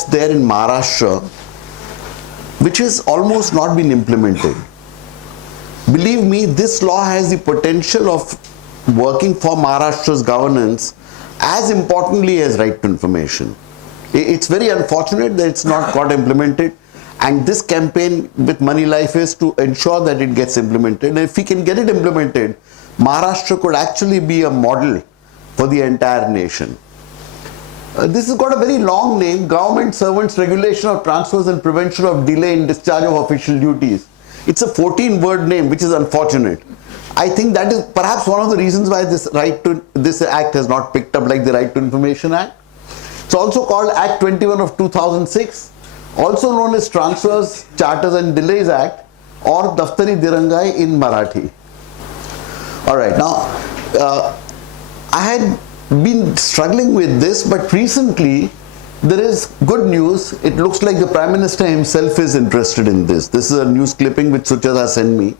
that's there in Maharashtra, which has almost not been implemented. Believe me, this law has the potential of working for Maharashtra's governance as importantly as right to information. It's very unfortunate that it's not got implemented, and this campaign with Moneylife is to ensure that it gets implemented. And if we can get it implemented, Maharashtra could actually be a model for the entire nation. This has got a very long name: Government Servants Regulation of Transfers and Prevention of Delay in Discharge of Official Duties. It's a 14-word name, which is unfortunate. I think that is perhaps one of the reasons why this act has not picked up like the Right to Information Act. It's also called Act 21 of 2006, also known as Transfers, Charters and Delays Act, or Daftari Dirangai in Marathi. Alright, now I had been struggling with this, but recently there is good news. It looks like the Prime Minister himself is interested in this. This is a news clipping which Suchata sent me,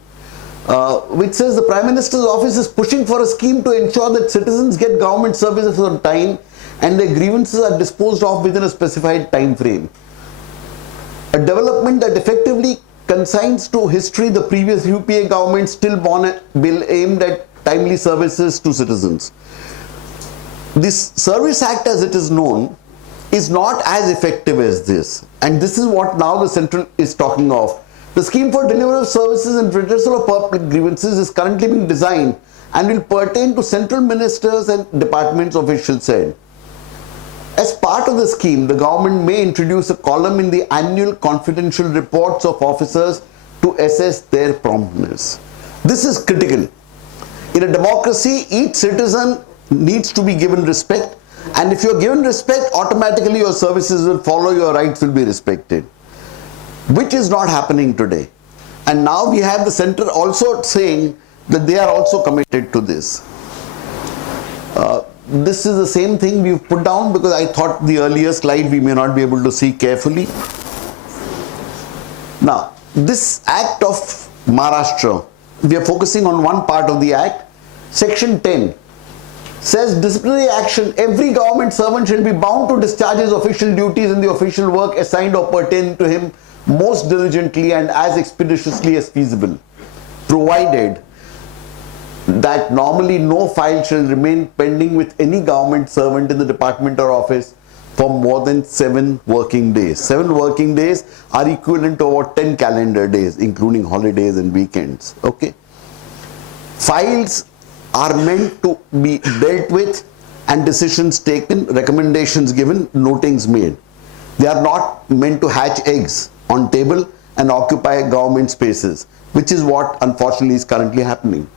which says the Prime Minister's office is pushing for a scheme to ensure that citizens get government services on time and their grievances are disposed of within a specified time frame. A development that effectively consigns to history the previous UPA government's stillborn bill aimed at timely services to citizens. This Service Act, as it is known, is not as effective as this, and this is what now the Central is talking of. The scheme for delivery of services and redressal of public grievances is currently being designed and will pertain to central ministers and departments, officials said. As part of the scheme, the government may introduce a column in the annual confidential reports of officers to assess their promptness. This is critical. In a democracy, each citizen needs to be given respect, and if you are given respect, automatically your services will follow, your rights will be respected, which is not happening today. And now we have the center also saying that they are also committed to this. This is the same thing we've put down because I thought the earlier slide we may not be able to see carefully. Now, this act of Maharashtra, we are focusing on one part of the act. Section 10 says disciplinary action: every government servant shall be bound to discharge his official duties and the official work assigned or pertaining to him most diligently and as expeditiously as feasible, provided that normally no file shall remain pending with any government servant in the department or office for more than 7 working days. 7 working days are equivalent to over 10 calendar days, including holidays and weekends. Okay. Files are meant to be dealt with and decisions taken, recommendations given, notings made. They are not meant to hatch eggs on table and occupy government spaces, which is what unfortunately is currently happening.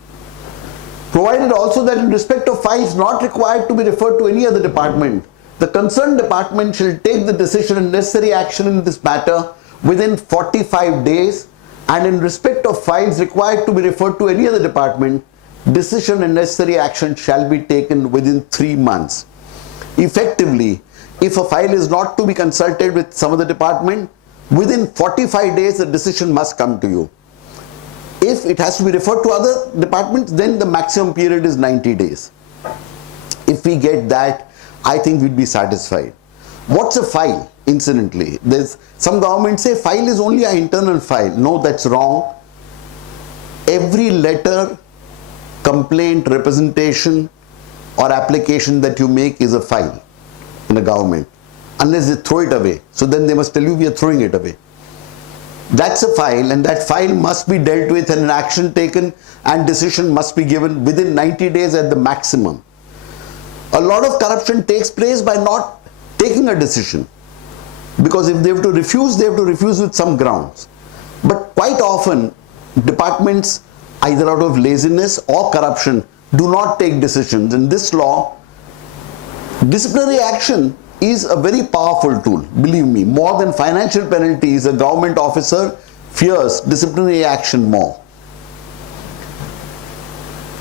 Provided also that in respect of files not required to be referred to any other department, the concerned department shall take the decision and necessary action in this matter within 45 days, and in respect of files required to be referred to any other department, decision and necessary action shall be taken within 3 months. Effectively, if a file is not to be consulted with some other department, within 45 days the decision must come to you. If it has to be referred to other departments, then the maximum period is 90 days. If we get that, I think we'd be satisfied. What's a file? Incidentally, there's some governments say file is only an internal file. No, that's wrong. Every letter, complaint, representation or application that you make is a file in a government, unless they throw it away. So then they must tell you we are throwing it away. That's a file, and that file must be dealt with and an action taken and decision must be given within 90 days at the maximum. A lot of corruption takes place by not taking a decision, because if they have to refuse, they have to refuse with some grounds. But quite often departments, either out of laziness or corruption, do not take decisions. In this law, disciplinary action is a very powerful tool. Believe me, more than financial penalties, a government officer fears disciplinary action more.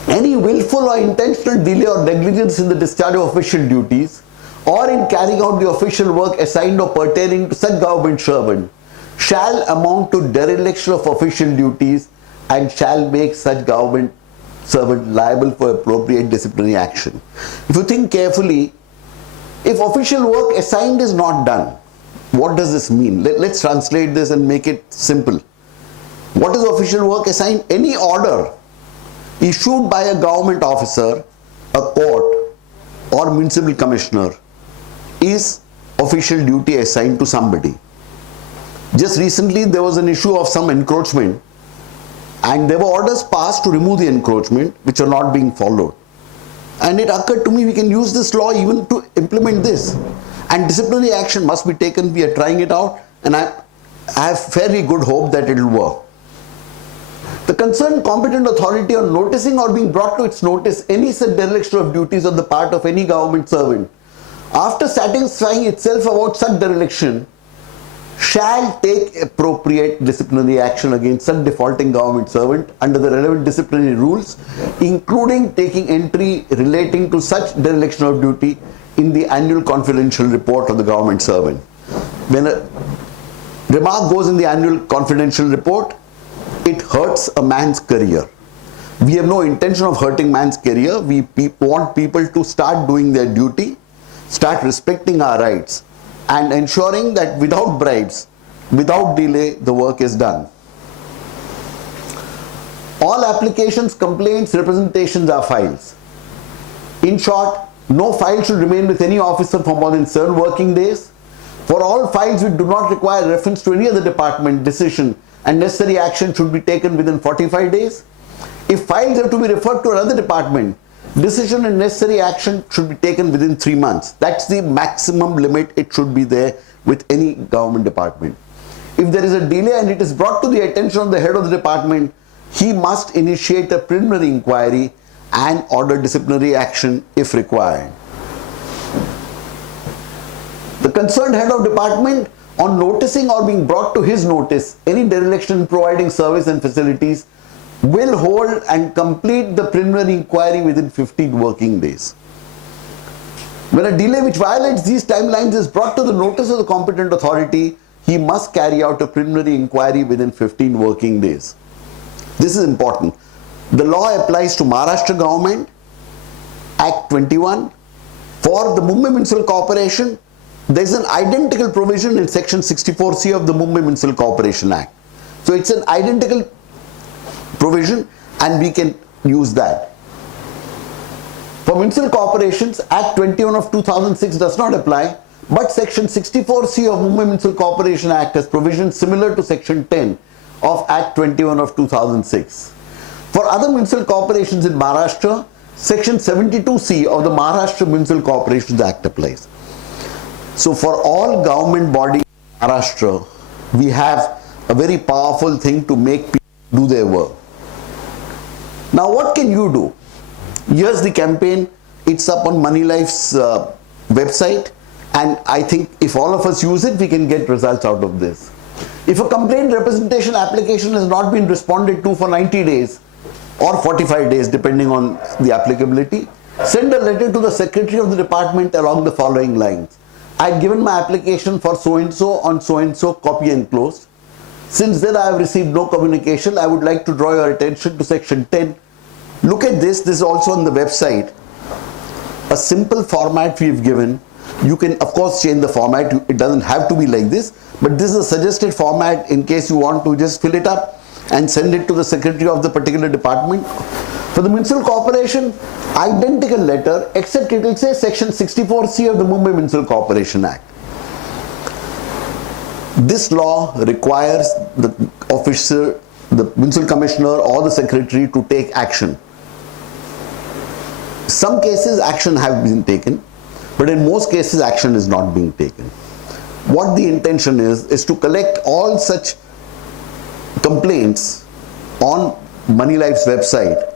Any willful or intentional delay or negligence in the discharge of official duties or in carrying out the official work assigned or pertaining to such government servant shall amount to dereliction of official duties and shall make such government servant liable for appropriate disciplinary action. If you think carefully, if official work assigned is not done, What does this mean? Let's translate this and make it simple. What is official work assigned? Any order issued by a government officer, a court, or municipal commissioner is official duty assigned to somebody. Just recently there was an issue of some encroachment, and there were orders passed to remove the encroachment which are not being followed. And it occurred to me, we can use this law even to implement this. And disciplinary action must be taken. We are trying it out, and I have very good hope that it will work. The concerned competent authority, on noticing or being brought to its notice any such dereliction of duties on the part of any government servant, after satisfying itself about such dereliction, shall take appropriate disciplinary action against such defaulting government servant under the relevant disciplinary rules, including taking entry relating to such dereliction of duty in the annual confidential report of the government servant. When a remark goes in the annual confidential report, it hurts a man's career. We have no intention of hurting man's career. We want people to start doing their duty, start respecting our rights, and ensuring that without bribes, without delay, the work is done. All applications, complaints, representations are files. In short, no file should remain with any officer for more than 7 working days. For all files which do not require reference to any other department, decision and necessary action should be taken within 45 days. If files have to be referred to another department, decision and necessary action should be taken within 3 months. That's the maximum limit. It should be there with any government department. If there is a delay and it is brought to the attention of the head of the department, he must initiate a preliminary inquiry and order disciplinary action if required. The concerned head of department, on noticing or being brought to his notice any dereliction in providing service and facilities, will hold and complete the preliminary inquiry within 15 working days. When a delay which violates these timelines is brought to the notice of the competent authority, he must carry out a preliminary inquiry within 15 working days. This is important. The law applies to Maharashtra government, Act 21. For the Mumbai Municipal Corporation, there is an identical provision in section 64C of the Mumbai Municipal Corporation Act. So it's an identical provision and we can use that. For municipal corporations, Act 21 of 2006 does not apply, but section 64C of Mumbai Municipal Corporation Act has provisions similar to section 10 of Act 21 of 2006. For other municipal corporations in Maharashtra, section 72C of the Maharashtra Municipal Corporations Act applies. So for all government bodies in Maharashtra, we have a very powerful thing to make people do their work. Now what can you do? Here's the campaign. It's up on Moneylife's website, and I think if all of us use it, we can get results out of this. If a complaint representation application has not been responded to for 90 days or 45 days depending on the applicability, send a letter to the secretary of the department along the following lines. I've given my application for so-and-so on so-and-so, copy enclosed. Since then I have received no communication. I would like to draw your attention to section 10. Look at this. This is also on the website. A simple format we've given. You can of course change the format. It doesn't have to be like this, but this is a suggested format in case you want to just fill it up and send it to the secretary of the particular department. For the municipal corporation, identical letter, except it will say section 64C of the Mumbai Municipal Corporation Act. This law requires the officer, the municipal commissioner or the secretary to take action. Some cases action have been taken, but in most cases action is not being taken. What the intention is to collect all such complaints on Moneylife's website,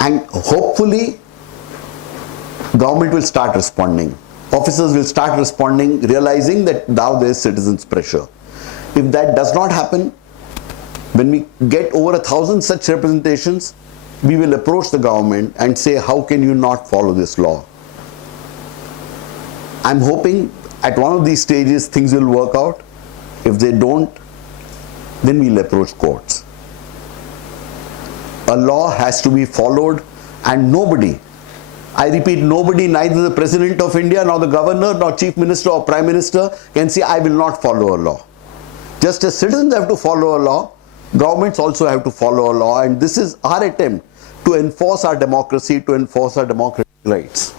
and hopefully government will start responding. Officers will start responding, realizing that now there is citizens' pressure. If that does not happen, when we get over 1,000 such representations, we will approach the government and say, how can you not follow this law? I'm hoping at one of these stages things will work out. If they don't, then we'll approach courts. A law has to be followed, and nobody, I repeat, nobody, neither the President of India, nor the Governor, nor Chief Minister or Prime Minister can say, I will not follow a law. Just as citizens have to follow a law, governments also have to follow a law, and this is our attempt to enforce our democracy, to enforce our democratic rights.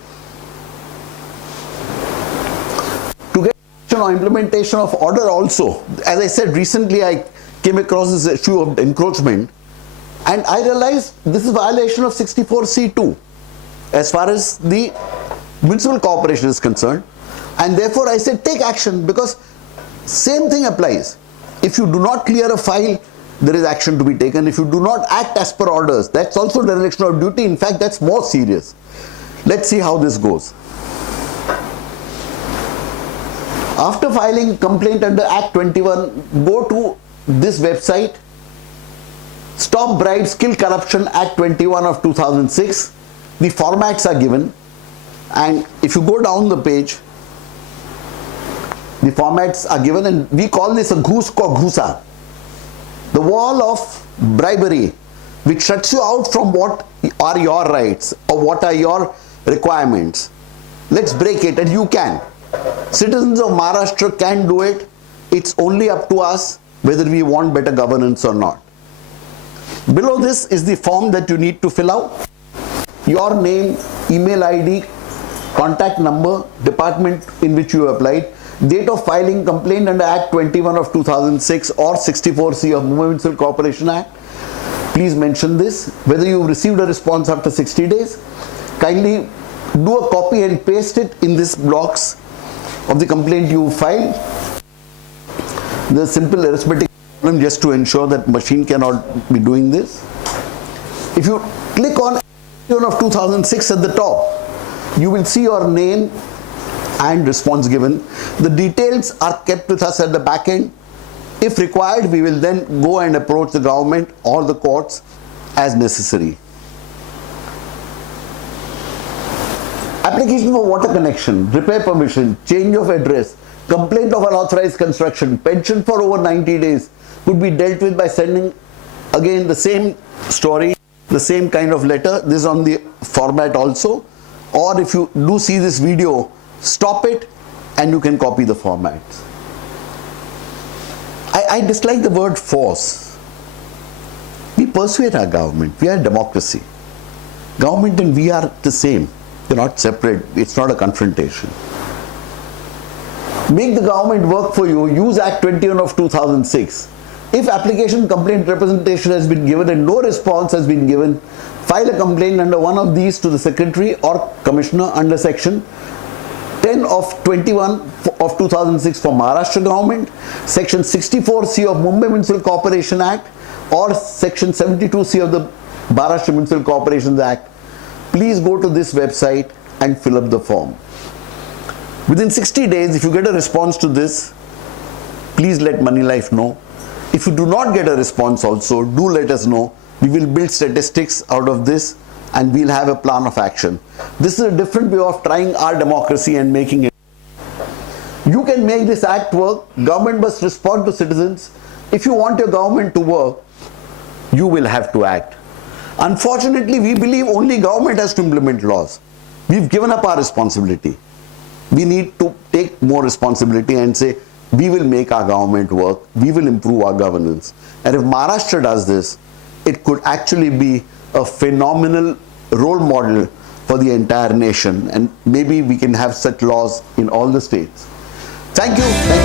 To get action or implementation of order also, as I said, recently I came across this issue of encroachment, and I realized this is violation of 64C2 as far as the municipal corporation is concerned, and therefore I said take action, because same thing applies. If you do not clear a file, there is action to be taken. If you do not act as per orders, that's also dereliction of duty. In fact, that's more serious. Let's see how this goes. After filing complaint under Act 21, go to this website, Stop Bribes, Kill Corruption, Act 21 of 2006. The formats are given, and if you go down the page, the formats are given, and we call this a Ghoos ko Ghusa, the wall of bribery which shuts you out from what are your rights or what are your requirements. Let's break it, and you can. Citizens of Maharashtra can do it. It's only up to us whether we want better governance or not. Below this is the form that you need to fill out. Your name, email ID, contact number, department in which you applied, date of filing complaint under Act 21 of 2006 or 64C of Mumbai Municipal Corporation Act. Please mention this. Whether you received a response after 60 days, kindly do a copy and paste it in this blocks of the complaint you filed. The simple arithmetic problem just to ensure that machine cannot be doing this. If you click on of 2006 at the top, you will see your name and response given. The details are kept with us at the back end. If required, we will then go and approach the government or the courts as necessary. Application for water connection, repair permission, change of address, complaint of unauthorized construction, pension for over 90 days could be dealt with by sending again the same story, the same kind of letter. This is on the format also. Or if you do see this video, stop it and you can copy the formats. I dislike the word force. We persuade our government. We are a democracy. Government and we are the same. They're not separate. It's not a confrontation. Make the government work for you. Use Act 21 of 2006. If application, complaint, representation has been given and no response has been given, file a complaint under one of these to the Secretary or Commissioner under Section 10 of 21 of 2006 for Maharashtra Government, Section 64C of Mumbai Municipal Corporation Act, or Section 72C of the Maharashtra Municipal Corporations Act. Please go to this website and fill up the form. Within 60 days, if you get a response to this, please let Moneylife know. If you do not get a response also, do let us know. We will build statistics out of this and we'll have a plan of action. This is a different way of trying our democracy and making it. You can make this act work. Government must respond to citizens. If you want your government to work, you will have to act. Unfortunately, we believe only government has to implement laws. We've given up our responsibility. We need to take more responsibility and say, we will make our government work, we will improve our governance. And if Maharashtra does this, it could actually be a phenomenal role model for the entire nation. And maybe we can have such laws in all the states. Thank you.